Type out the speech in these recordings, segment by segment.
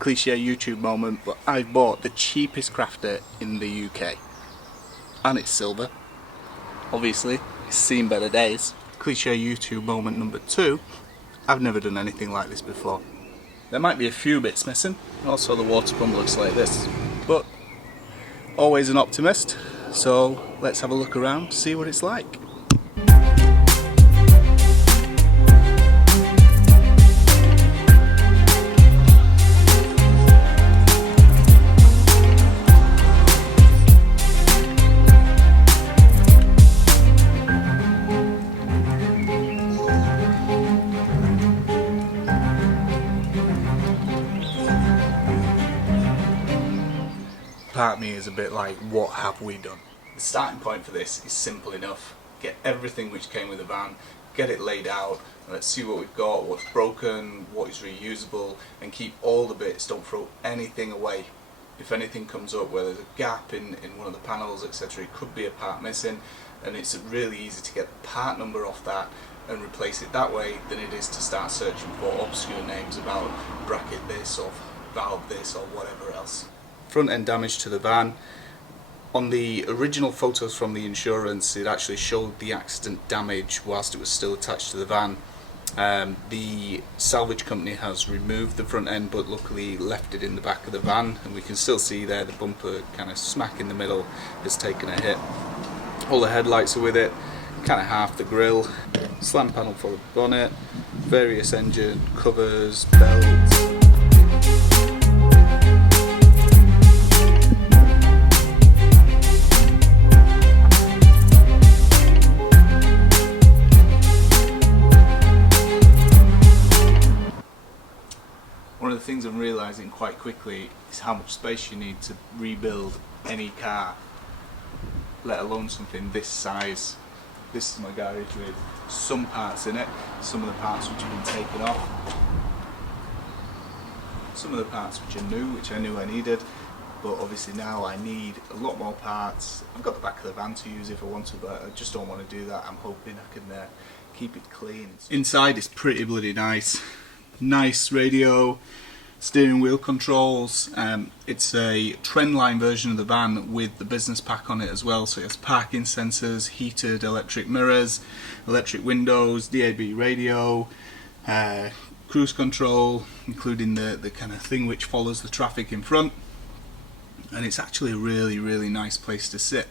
cliche YouTube moment, but I bought the cheapest crafter in the UK. And it's silver. Obviously, it's seen better days. Cliche YouTube moment number 2, I've never done anything like this before. There might be a few bits missing, also the water pump looks like this, but always an optimist, so let's have a look around, see what it's like. Part of me is a bit like, what have we done? The starting point for this is simple enough. Get everything which came with the van, get it laid out, and let's see what we've got, what's broken, what is reusable, and keep all the bits, don't throw anything away. If anything comes up where there's a gap in one of the panels, etc., it could be a part missing, and it's really easy to get the part number off that and replace it that way than it is to start searching for obscure names about bracket this or valve this or whatever else. Front end damage to the van. On the original photos from the insurance, it actually showed the accident damage whilst it was still attached to the van. The salvage company has removed the front end, but luckily left it in the back of the van, and we can still see there the bumper kind of smack in the middle has taken a hit. All the headlights are with it, kind of half the grille, slam panel for the bonnet, various engine covers, belts. One of the things I'm realising quite quickly is how much space you need to rebuild any car, let alone something this size. This is my garage with some parts in it, some of the parts which have been taken off, some of the parts which are new, which I knew I needed, but obviously now I need a lot more parts. I've got the back of the van to use if I want to, but I just don't want to do that. I'm hoping I can keep it clean. Inside is pretty bloody nice. Nice radio, steering wheel controls. It's a trendline version of the van with the business pack on it as well, so it has parking sensors, heated electric mirrors, electric windows, DAB radio, cruise control, including the kind of thing which follows the traffic in front, and it's actually a really nice place to sit.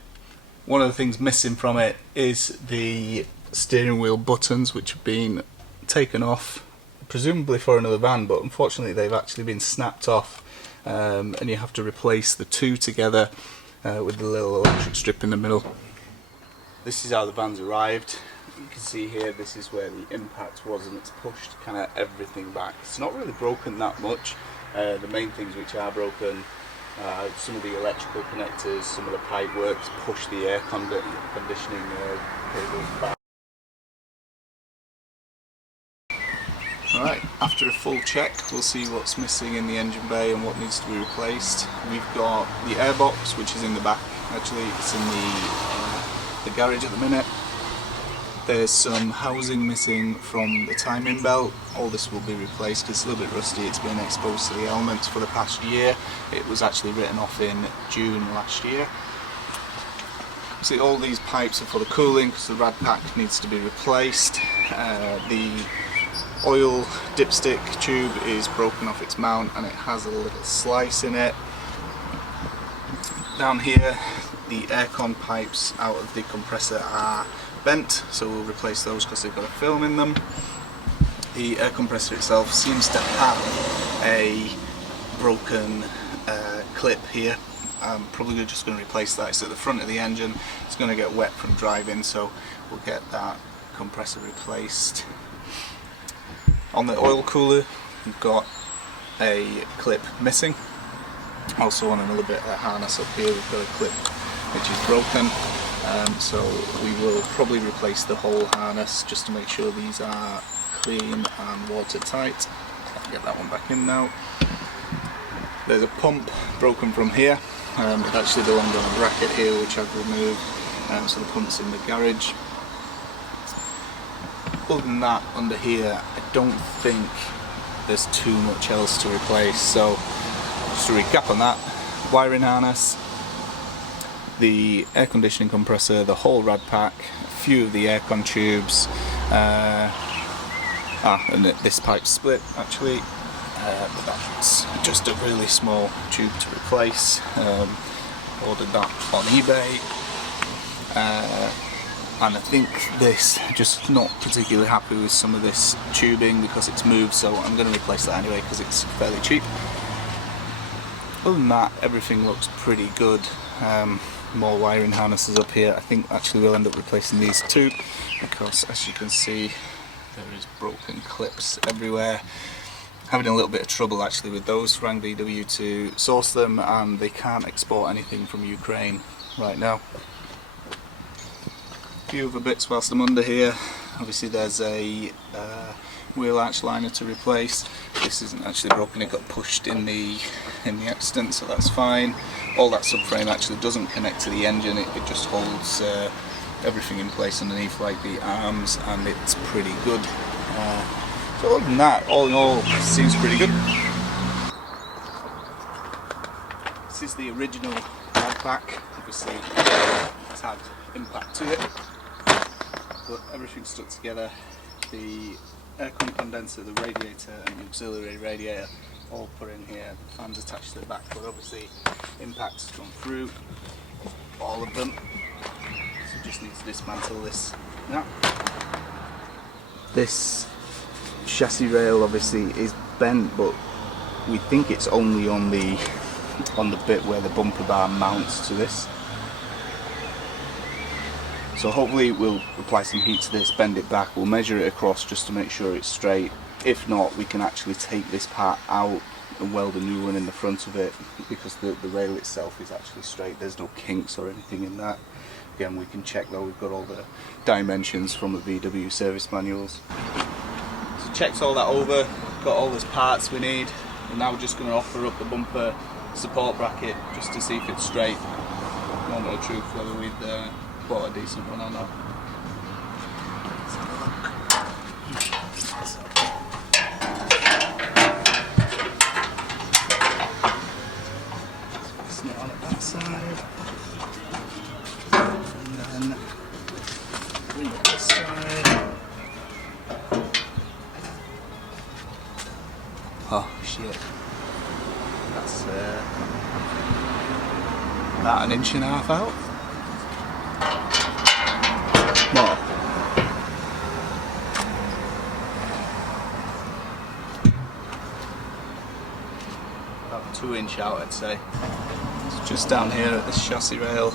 One of the things missing from it is the steering wheel buttons, which have been taken off presumably for another van, but unfortunately they've actually been snapped off, and you have to replace the two together with the little electric strip in the middle. This is how the van's arrived. You can see here this is where the impact was, and it's pushed kind of everything back. It's not really broken that much. The main things which are broken, some of the electrical connectors, some of the pipe works push the air conditioning cables back. Alright, after a full check we'll see what's missing in the engine bay and what needs to be replaced. We've got the airbox, which is in the back. Actually it's in the garage at the minute. There's some housing missing from the timing belt. All this will be replaced because it's a little bit rusty. It's been exposed to the elements for the past year. It was actually written off in June last year. See, all these pipes are for the cooling because the rad pack needs to be replaced. The oil dipstick tube is broken off its mount and it has a little slice in it. Down here the aircon pipes out of the compressor are bent, so we'll replace those because they've got a film in them. The air compressor itself seems to have a broken clip here. I'm probably just going to replace that. It's at the front of the engine. It's going to get wet from driving, so we'll get that compressor replaced. On the oil cooler we've got a clip missing. Also on another bit of harness up here we've got a clip which is broken, so we will probably replace the whole harness just to make sure these are clean and watertight. I'll get that one back in now. There's a pump broken from here. It actually belonged on a bracket here which I've removed, so the pump's in the garage. Other than that, under here I don't think there's too much else to replace, so just to recap on that, wiring harness, the air conditioning compressor, the whole rad pack, a few of the aircon tubes, and this pipe split actually, but that's just a really small tube to replace. Ordered that on eBay, and I think this, just not particularly happy with some of this tubing because it's moved, so I'm going to replace that anyway because it's fairly cheap. Other than that, everything looks pretty good. More wiring harnesses up here. I think actually we'll end up replacing these too, because as you can see there is broken clips everywhere. Having a little bit of trouble actually with those. Rang VW to source them and they can't export anything from Ukraine right now. A few other bits whilst I'm under here. Obviously there's a wheel arch liner to replace. This isn't actually broken, it got pushed in the accident, so that's fine. All that subframe actually doesn't connect to the engine, it just holds everything in place underneath, like the arms, and it's pretty good. So other than that, all in all, it seems pretty good. This is the original rad pack. Obviously it's had impact to it, but everything's stuck together. The aircon condenser, the radiator and the auxiliary radiator all put in here. The fans attached to the back, but obviously impact's gone through all of them, so just need to dismantle this now. This chassis rail obviously is bent, but we think it's only on the bit where the bumper bar mounts to this. So hopefully we'll apply some heat to this, bend it back, we'll measure it across just to make sure it's straight. If not, we can actually take this part out and weld a new one in the front of it, because the rail itself is actually straight, there's no kinks or anything in that. Again, we can check though, we've got all the dimensions from the VW service manuals. So checked all that over, got all those parts we need, and now we're just going to offer up the bumper support bracket just to see if it's straight. Moment of truth whether we'd bought a decent one or not. Let's have a look. Fasten it on at that side, and then bring it this side. Oh shit! That's about an inch and a half out. More. About 2 inch out, I'd say. It's just down here at this chassis rail.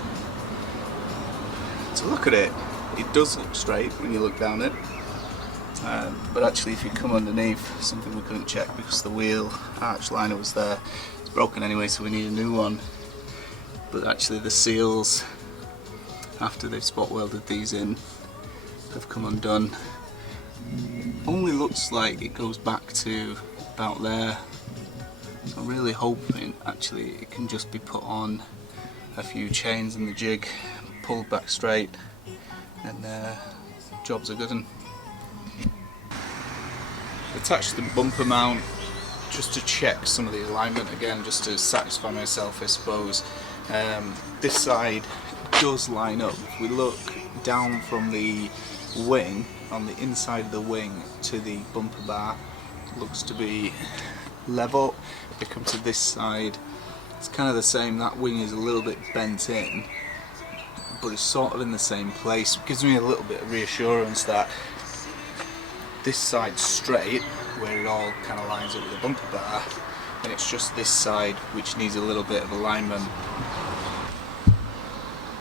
To look at it, it does look straight when you look down it. But actually if you come underneath, something we couldn't check because the wheel arch liner was there. It's broken anyway, so we need a new one. But actually the seals, after they've spot welded these in, have come undone. Only looks like it goes back to about there, so I'm really hoping actually it can just be put on a few chains in the jig, pulled back straight, and jobs are good. And attached the bumper mount just to check some of the alignment again, just to satisfy myself I suppose. This side does line up. If we look down from the wing, on the inside of the wing to the bumper bar, it looks to be level. If we come to this side, it's kind of the same. That wing is a little bit bent in, but it's sort of in the same place. It gives me a little bit of reassurance that this side's straight, where it all kind of lines up with the bumper bar, and it's just this side which needs a little bit of alignment.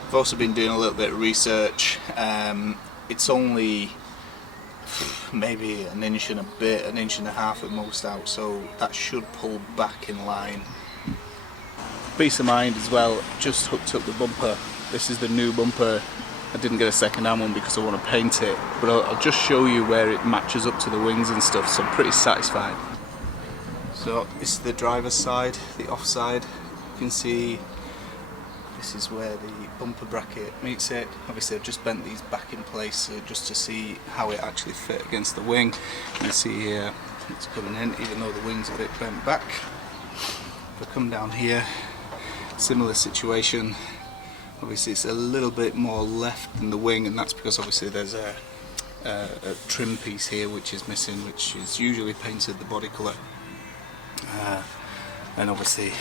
I've also been doing a little bit of research. It's only maybe an inch and a bit, an inch and a half at most out, so that should pull back in line. Peace of mind as well, just hooked up the bumper. This is the new bumper. I didn't get a second hand one because I want to paint it, but I'll just show you where it matches up to the wings and stuff, so I'm pretty satisfied. So this is the driver's side, the off side. You can see this is where the bumper bracket meets it. Obviously I've just bent these back in place just to see how it actually fit against the wing. You can see here it's coming in, even though the wing's a bit bent back. I come down here, similar situation. Obviously it's a little bit more left than the wing, and that's because obviously there's a trim piece here which is missing, which is usually painted the body colour, and obviously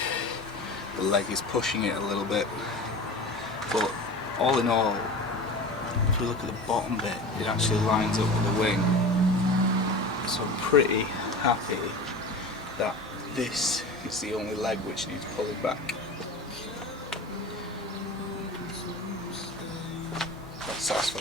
the leg is pushing it a little bit, but all in all, if we look at the bottom bit, it actually lines up with the wing, so I'm pretty happy that this is the only leg which needs pulling back. That's satisfying.